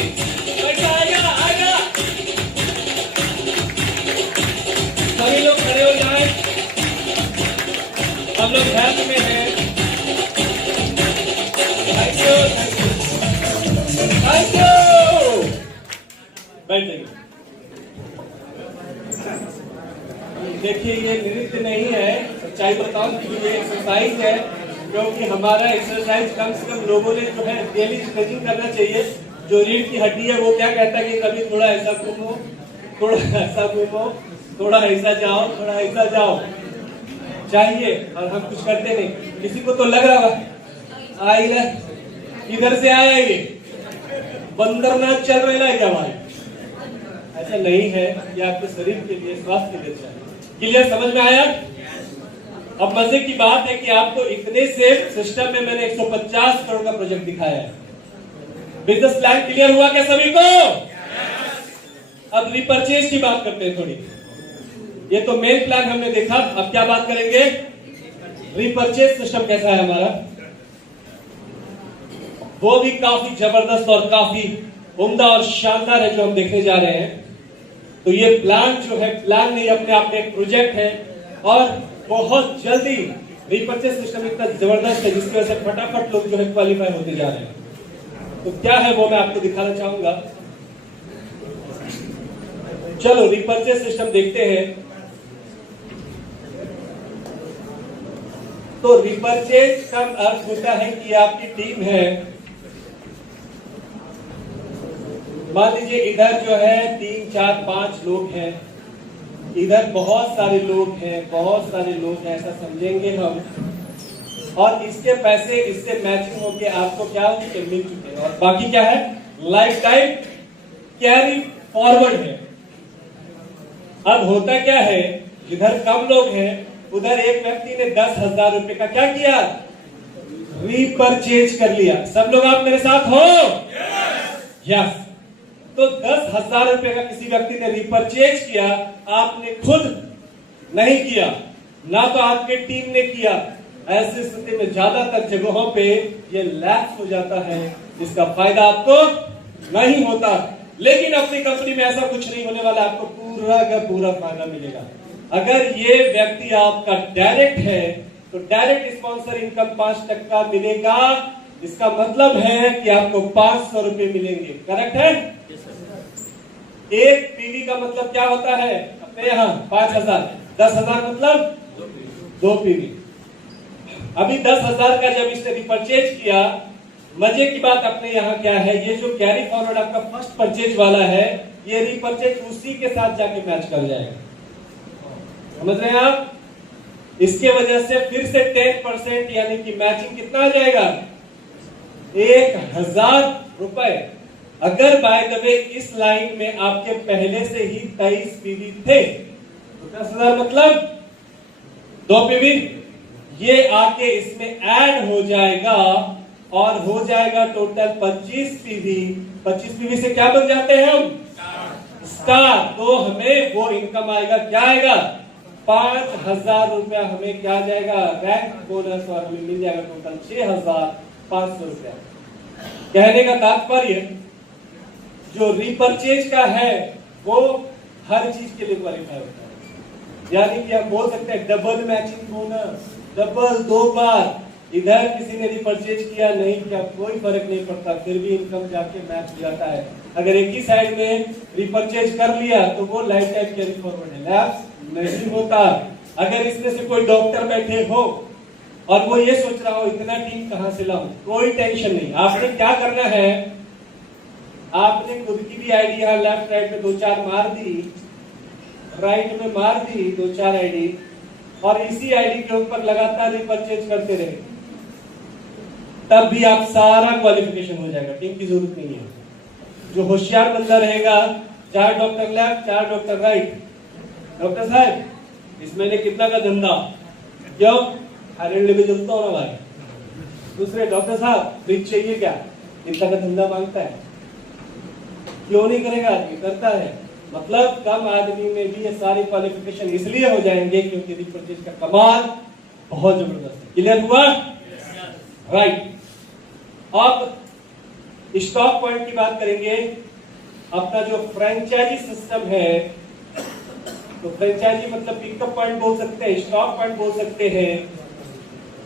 पैसा आएगा, आएगा। सभी लोग खड़े हो जाए, हम लोग हेल्थ में हैं। Thank you. बैठ जाइए। देखिए ये नृत्य नहीं है, सच्चाई बताऊं कि ये एक्सरसाइज है, क्योंकि हमारा एक्सरसाइज कम से कम लोगों ने जो है डेली स्ट्रेचिंग करना चाहिए। जो रीढ़ की हड्डी है वो क्या कहता है कि कभी थोड़ा ऐसा घूमो, थोड़ा ऐसा घूमो, थोड़ा ऐसा जाओ, थोड़ा ऐसा जाओ चाहिए, और हम कुछ करते नहीं। किसी को तो लग रहा है आइला इधर से आया ये बंदरनाथ चल रहा है क्या भाई? ऐसा नहीं है, ये आपके शरीर के लिए, स्वास्थ्य के लिए चाहिए। क्लियर, समझ में आया? अब मजे की बात है कि आपको इतने सेफ सिस्टम में मैंने 150 करोड़ का प्रोजेक्ट दिखाया है। बिजनेस प्लान क्लियर हुआ क्या सभी को? अब रिपर्चेज की बात करते हैं थोड़ी। ये तो मेन प्लान हमने देखा, अब क्या बात करेंगे? रिपर्चेज सिस्टम कैसा है हमारा, वो भी काफी जबरदस्त और काफी उम्दा और शानदार है जो हम देखने जा रहे हैं। तो ये प्लान जो है, प्लान नहीं अपने आप में एक प्रोजेक्ट है, और बहुत जल्दी रिपर्चेज सिस्टम इतना जबरदस्त है जिसकी वजह से फटाफट लोग जो है क्वालिफाई होते जा रहे हैं। तो क्या है वो मैं आपको दिखाना चाहूंगा। चलो रिपर्चेज सिस्टम देखते हैं। तो रिपर्चेज का अर्थ होता है कि आपकी टीम है, मान लीजिए इधर जो है 3, 4, 5 लोग हैं, इधर बहुत सारे लोग हैं, बहुत सारे लोग हैं, ऐसा समझेंगे हम। और इसके पैसे इससे मैचिंग होके आपको क्या हो चुके, मिल चुके हैं। और बाकी क्या है, लाइफ टाइम कैरी फॉरवर्ड है। अब होता क्या है, जिधर कम लोग हैं उधर एक व्यक्ति ने 10,000 रुपए का क्या किया, रीपरचेज कर लिया। सब लोग आप मेरे साथ हो? यस। तो 10,000 रुपए का किसी व्यक्ति ने रिपर्चेज किया, आपने खुद नहीं किया, ना तो आपके टीम ने किया। ऐसी स्थिति में ज्यादातर जगहों पे ये लैप्स हो जाता है, जिसका फायदा आपको नहीं होता। लेकिन अपनी कंपनी में ऐसा कुछ नहीं होने वाला, आपको पूरा का पूरा फायदा मिलेगा। अगर ये व्यक्ति आपका डायरेक्ट है तो डायरेक्ट स्पॉन्सर इनकम 5% मिलेगा। इसका मतलब है कि आपको 500 रुपए मिलेंगे। करेक्ट है? एक पीवी का मतलब क्या होता है अपने यहाँ 5,000, 10,000 मतलब 2 पीवी। अभी 10,000 का जब इसने रिपर्चेज किया, मजे की बात अपने यहाँ क्या है, ये जो कैरी फॉरवर्ड आपका फर्स्ट परचेज वाला है, ये रिपर्चेज उसी के साथ जाके मैच कर जाएगा। समझ रहे हैं आप? इसके वजह से फिर से 10% यानी कि मैचिंग कितना आ जाएगा, 1,000 रुपए। अगर बाय द वे इस लाइन में आपके पहले से ही 23 पीवी थे तो 10,000 मतलब 2 पीवी, ये आके इसमें ऐड हो जाएगा और हो जाएगा टोटल 25 पीवी। 25 पीवी से क्या बन जाते हैं हम, स्टार। तो हमें वो इनकम आएगा, क्या आएगा, 5,000 रुपया हमें क्या जाएगा, रैंक बोनस, और हमें मिल जाएगा टोटल 6,500 रुपया। कहने का तात्पर्य जो रिपर्चेज का है वो हर चीज के लिए क्वालिफाई होता है। यानी कि हम बोल सकते हैं डबल मैचिंग बोनस, डबल 2 बार। इधर किसी ने रिपर्चेज किया, नहीं किया, कोई फर्क नहीं पड़ता, फिर भी इनकम जाके मैच हो जाता है। अगर एक ही साइड में रिपर्चेज कर लिया तो वो लाइफ टाइम कैरी फॉरवर्ड है, लैप्स नहीं होता। अगर इसमें से कोई डॉक्टर बैठे हो और वो ये सोच रहा हो इतना टीम कहां से लाऊं, कोई टेंशन नहीं। आपने क्या करना है, आपने खुद की भी आईडी यहाँ लेफ्ट राइट में 2-4 मार दी, राइट में मार दी 2-4 आईडी, और इसी आईडी के ऊपर लगातार रिपर्चेज करते रहे, तब भी आप सारा क्वालिफिकेशन हो जाएगा। टीम की जरूरत नहीं है। जो होशियार बंदा रहेगा, 4 doctor left 4 doctor right, doctor साहब इस महीने कितना का धंधा, क्यों थाईलैंड लेके चलता हो ना भाई। दूसरे डॉक्टर साहब फ्रिज चाहिए क्या, इतना का धंधा मांगता है, क्यों नहीं करेगा आदमी, करता है। मतलब कम आदमी में भी ये सारी क्वालिफिकेशन इसलिए हो जाएंगे क्योंकि रिपर्चेज का कमाल बहुत जबरदस्त है। क्लियर हुआ? राइट। अब स्टॉक पॉइंट की बात करेंगे। अपना जो फ्रेंचाइजी सिस्टम है, तो फ्रेंचाइजी मतलब पिकअप पॉइंट बोल सकते हैं, स्टॉक पॉइंट बोल सकते हैं।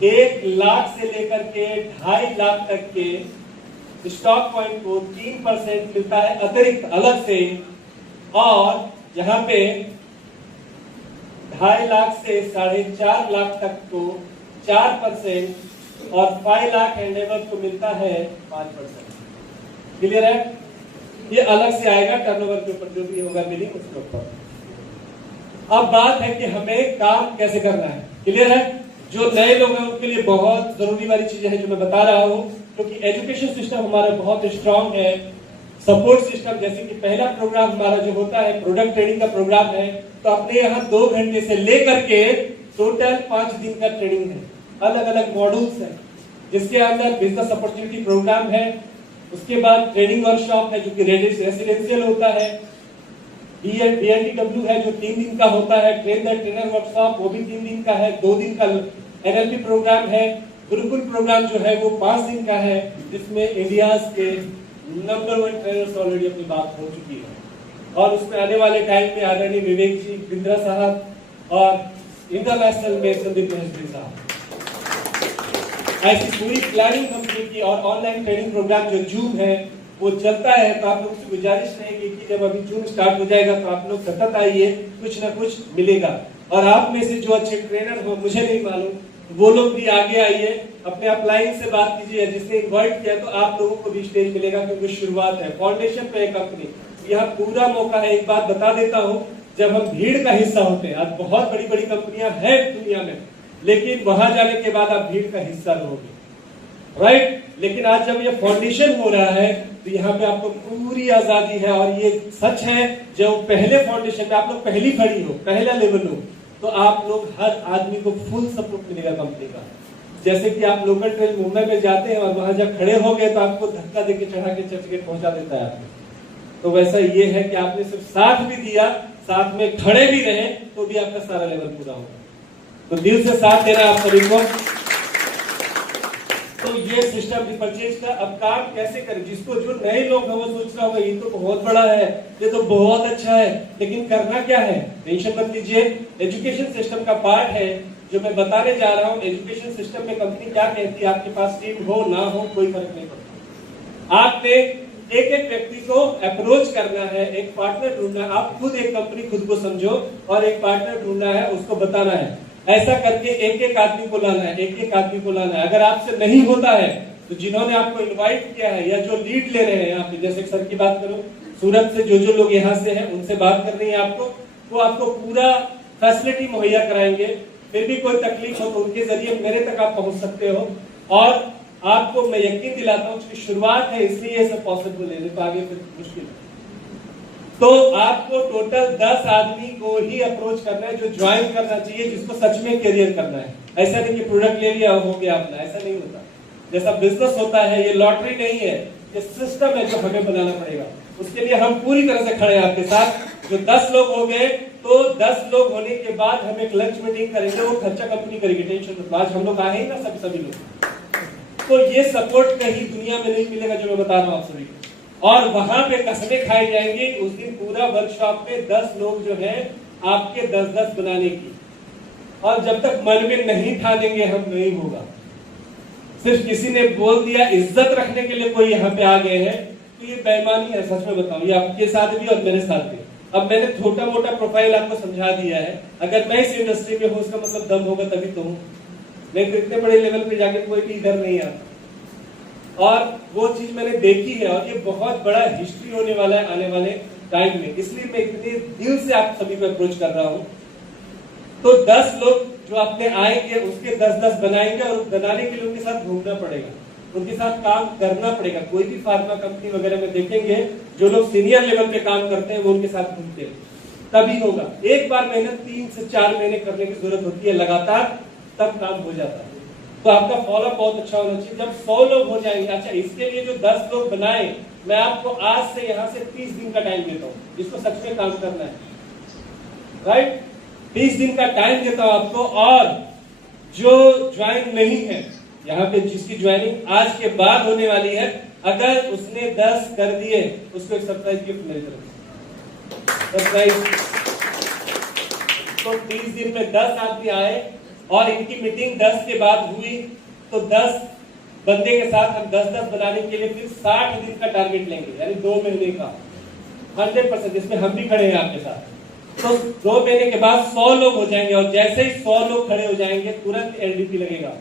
1 लाख से लेकर के 2.5 लाख तक के स्टॉक पॉइंट को 3% मिलता है अतिरिक्त अलग से, और यहाँ पे 2.5 लाख से 4.5 लाख तक को 4% और 5 लाख एंड एबव को मिलता है 5%। क्लियर है? ये अलग से आएगा टर्नओवर के ऊपर, जो भी होगा बिलिंग उसके ऊपर। अब बात है कि हमें काम कैसे करना है। क्लियर है? जो नए लोग हैं उनके लिए बहुत जरूरी वाली चीजें हैं जो मैं बता रहा हूँ, क्योंकि एजुकेशन सिस्टम हमारा बहुत स्ट्रांग है। सपोर्ट सिस्टम, जैसे कि पहला प्रोग्राम हमारा जो होता है प्रोडक्ट ट्रेनिंग का प्रोग्राम है, तो अपने यहाँ 2 घंटे से लेकर के टोटल 5 दिन का ट्रेनिंग है। अलग अलग मॉड्यूल्स हैं, जिसके अंदर बिजनेस अपॉर्चुनिटी प्रोग्राम है, उसके बाद ट्रेनिंग वर्कशॉप है जो कि रेसिडेंशियल होता है, BNTW है जो 3 दिन का होता है, ट्रेन द ट्रेनर वर्कशॉप वो भी 3 दिन का है, 2 दिन का NLP प्रोग्राम है, गुरुकुल प्रोग्राम जो है वो 5 दिन का है, जिसमें इंडिया के नंबर 1 ट्रेनर्स ऑलरेडी अपनी बात हो चुकी है। और उसमें आने वाले टाइम में आदरणीय विवेक जी, बिंद्रा साहब और इंटरनेशनल में संदीप महर्षि साहब, ऐसी पूरी प्लानिंग कंपनी की और ऑनलाइन ट्रेनिंग प्रोग्राम जो जूम है वो चलता है। तो आप लोग से गुजारिश रहेगी कि जब अभी जूम स्टार्ट हो जाएगा तो आप लोग सतत आइए, कुछ ना कुछ मिलेगा। और आप में से जो अच्छे ट्रेनर हो, मुझे नहीं मालूम, वो लोग भी आगे आइए, अपने अपलाइन से बात कीजिए। जिसने इन्वाइट किया तो आप लोगों को भी स्टेज मिलेगा, क्योंकि शुरुआत है, फाउंडेशन पे है कंपनी, यह पूरा मौका है। एक बात बता देता हूँ, जब हम भीड़ का हिस्सा होते हैं, आज बहुत बड़ी बड़ी कंपनियां हैं दुनिया में, लेकिन वहां जाने के बाद आप भीड़ का हिस्सा रहोगे, राइट। लेकिन आज जब ये फाउंडेशन हो रहा है तो यहाँ पे आपको पूरी आजादी है। और ये सच है, जब पहले फाउंडेशन में आप लोग पहली खड़ी हो, पहला लेवल हो, तो आप लोग हर आदमी को फुल सपोर्ट मिलेगा कंपनी का। जैसे कि आप लोकल ट्रेन मुंबई में जाते हैं और वहां जब खड़े हो गए तो आपको धक्का देके चढ़ा के चर्चगेट पहुंचा देता है आपको, तो वैसा ये है कि आपने सिर्फ साथ भी दिया, साथ में खड़े भी रहे, तो भी आपका सारा लेवल पूरा होगा। तो दिल से साथ देना आप सभी को। तो ये सिस्टम रिपर्चेज का अब काम कैसे करें, जिसको जो नए लोग हैं वो सोच रहा होगा ये तो बहुत बड़ा है, ये तो बहुत अच्छा है, लेकिन करना क्या है, टेंशन मत लीजिए। एजुकेशन सिस्टम का पार्ट है जो मैं बताने जा रहा हूँ। एजुकेशन सिस्टम में कंपनी क्या कहती है, आपके पास टीम हो ना हो कोई फर्क नहीं पड़ता। आपने एक एक व्यक्ति को अप्रोच करना है, एक पार्टनर ढूंढना है। आप खुद एक कंपनी खुद को समझो और एक पार्टनर ढूंढना है, उसको बताना है। ऐसा करके एक एक आदमी को लाना है, एक एक आदमी को लाना है। अगर आपसे नहीं होता है तो जिन्होंने आपको इनवाइट किया है या जो लीड ले रहे हैं यहाँ पे, जैसे सर की बात करो, सूरत से जो लोग यहाँ से हैं उनसे बात करनी है आपको, वो आपको पूरा फैसिलिटी मुहैया कराएंगे। फिर भी कोई तकलीफ हो तो उनके जरिए मेरे तक आप पहुंच सकते हो। और आपको मैं यकीन दिलाता हूँ कि शुरुआत है इसलिए ये सब पॉसिबल है, तो आगे फिर मुश्किल है। तो आपको टोटल 10 आदमी को ही अप्रोच करना है जो ज्वाइन करना चाहिए, जिसको सच में करियर करना है। ऐसा नहीं कि प्रोडक्ट ले लिया हो गया अपना, ऐसा नहीं होता। जैसा बिजनेस होता है, ये लॉटरी नहीं है, ये सिस्टम है जो हमें बनाना पड़ेगा। उसके लिए हम पूरी तरह से खड़े हैं आपके साथ। जो 10 लोग हो गए तो 10 लोग होने के बाद हम एक लंच मीटिंग करेंगे, वो खर्चा कंपनी करेगी, टेंशन मत। आज हम लोग आए ही ना सभी लोग, तो ये सपोर्ट कहीं दुनिया में नहीं मिलेगा जो मैं बता रहा हूँ आप सभी को। और वहां पे कसमें खाई जाएंगी उस दिन पूरा वर्कशॉप में 10 लोग जो है आपके 10-10 बनाने की। और जब तक मन में नहीं ठानेंगे हम नहीं होगा। सिर्फ किसी ने बोल दिया, इज्जत रखने के लिए कोई यहाँ पे आ गए हैं, तो ये बेईमानी है। सच में बताऊं, ये आपके साथ भी और मेरे साथ भी। अब मैंने छोटा मोटा प्रोफाइल आपको समझा दिया है। अगर मैं इस इंडस्ट्री में हूँ उसका मतलब दम होगा तभी तो हूँ, नहीं तो इतने बड़े लेवल पे जाके कोई भी इधर नहीं आता। और वो चीज मैंने देखी है और ये बहुत बड़ा हिस्ट्री होने वाला है आने वाले टाइम में, इसलिए मैं इतने दिल से आप सभी को अप्रोच कर रहा हूँ। तो 10 लोग जो अपने आएंगे उसके 10-10 बनाएंगे और बनाने के लिए उनके साथ घूमना पड़ेगा, उनके साथ काम करना पड़ेगा। कोई भी फार्मा कंपनी वगैरह में देखेंगे जो लोग सीनियर लेवल पे काम करते हैं वो उनके साथ घूमते हैं, तभी होगा। एक बार मेहनत 3 से 4 महीने करने की जरूरत होती है लगातार, तब काम हो जाता है। तो आपका फॉलोअप बहुत अच्छा होना चाहिए। जब 100 लोग हो जाएंगे, अच्छा इसके लिए जो 10 लोग बनाए, मैं आपको आज से यहाँ से 30 दिन का टाइम देता हूँ, जिसको सच में काम करना है, राइट। 30 दिन का टाइम देता हूँ आपको। और जो ज्वाइन नहीं है यहाँ पे, जिसकी ज्वाइनिंग आज के बाद होने वाली है, अगर उसने 10 कर दिए उसको एक सरप्राइज गिफ्ट मेरी तरफ से, सरप्राइज। तो 30 दिन में 10 आदमी आए और इनकी मीटिंग 10 के बाद हुई, तो 10 बंदे के साथ हम 10-10 बनाने के लिए फिर 60 दिन का टारगेट लेंगे, यानी 2 महीने का 100%, जिसमें हम भी खड़े हैं आपके साथ। तो 2 महीने के बाद 100 लोग हो जाएंगे और जैसे ही 100 लोग खड़े हो जाएंगे तुरंत एलडीपी लगेगा।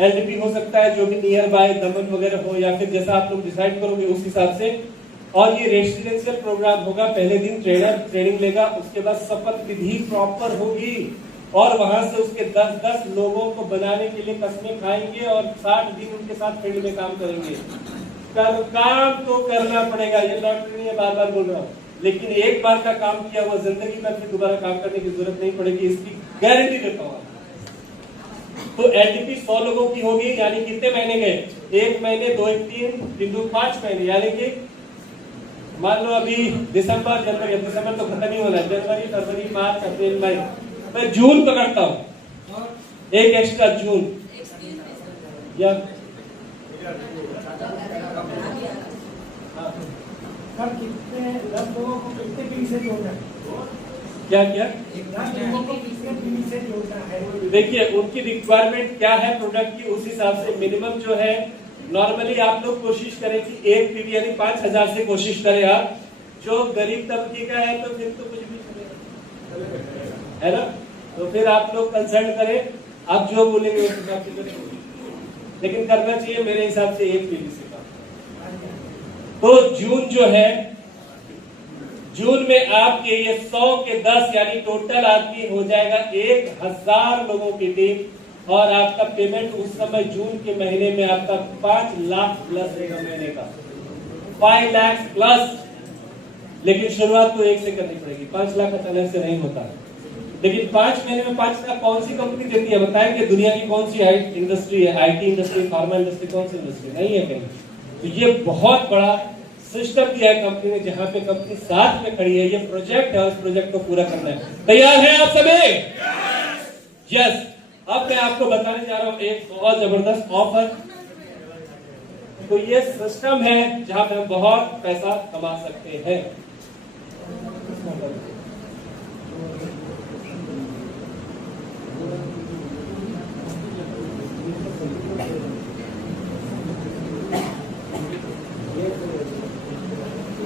एलडीपी हो सकता है जो भी नियर बाय दमन वगैरह हो, या फिर जैसा आप लोग डिसाइड करोगे उस हिसाब से। और ये रेसिडेंशियल प्रोग्राम होगा। पहले दिन ट्रेनर ट्रेनिंग लेगा, उसके बाद शपथ विधि प्रॉपर होगी और वहां से उसके 10-10 लोगों को बनाने के लिए कसमें खाएंगे और 60 दिन उनके साथ फील्ड में काम करेंगे। काम तो करना पड़ेगा, ये लॉटरी नहीं है, बार बार बोल रहा हूँ। लेकिन एक बार का काम किया हुआ जिंदगी में फिर दोबारा काम करने की जरूरत नहीं पड़ेगी, इसकी गारंटी देता हूँ। तो एलटीपी 100 लोगों की होगी, यानी कितने महीने गए, 1 महीने, 2, 3, 3, 5 महीने, यानी कि मान लो अभी दिसंबर, जनवरी, दिसंबर तो खत्म ही होना है, जनवरी, फरवरी, मार्च, अप्रैल, मई, मैं जून पकड़ता हूँ, एक एक्स्ट्रा जून, या कितने 10 लोगों को कितने फी से जोड़ना है, क्या क्या 10 लोगों को कितने फी से जोड़ना है। देखिए उनकी रिक्वायरमेंट क्या है प्रोडक्ट की, उस हिसाब से मिनिमम जो है, नॉर्मली आप लोग कोशिश करें कि 1 पीवी यानी 5000 से कोशिश करें आप। जो गरीब तबके का है तो फिर तो कुछ भी है ना, तो फिर आप लोग कंसल्ट करें, आप जो बोलेंगे उस हिसाब से करें, लेकिन करना चाहिए मेरे हिसाब से 1 पीवी से का। तो जून जो है, जून में आपके ये 100 के 10 यानी टोटल आदमी हो जाएगा 1000 लोगों की टीम, और आपका पेमेंट उस समय जून के महीने में आपका 5 लाख प्लस रहेगा महीने का, 5 लाख प्लस। लेकिन शुरुआत तो 1 से करनी पड़ेगी, 5 लाख अचानक से नहीं होता। लेकिन 5 महीने में 5 लाख कौन सी कंपनी देती है बताएंगे? दुनिया की कौन सी इंडस्ट्री है? आईटी इंडस्ट्री, फार्मा इंडस्ट्री, कौन सी इंडस्ट्री? नहीं है कहीं। तो ये बहुत बड़ा सिस्टम दिया है कंपनी ने, जहां पे कंपनी साथ में खड़ी है। ये प्रोजेक्ट है, उस प्रोजेक्ट को पूरा करना है। तैयार हैं आप सभी? यस। अब मैं आपको बताने जा रहा हूं एक बहुत जबरदस्त ऑफर। तो ये सिस्टम है जहां पे हम बहुत पैसा कमा सकते हैं।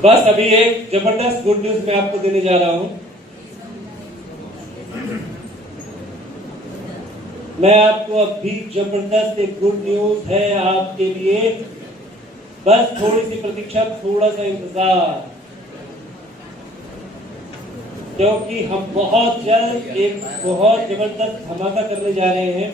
बस अभी एक जबरदस्त गुड न्यूज मैं आपको देने जा रहा हूं। मैं आपको अभी जबरदस्त एक गुड न्यूज है आपके लिए। बस थोड़ी सी प्रतीक्षा, थोड़ा सा इंतजार, क्योंकि हम बहुत जल्द एक बहुत जबरदस्त धमाका करने जा रहे हैं।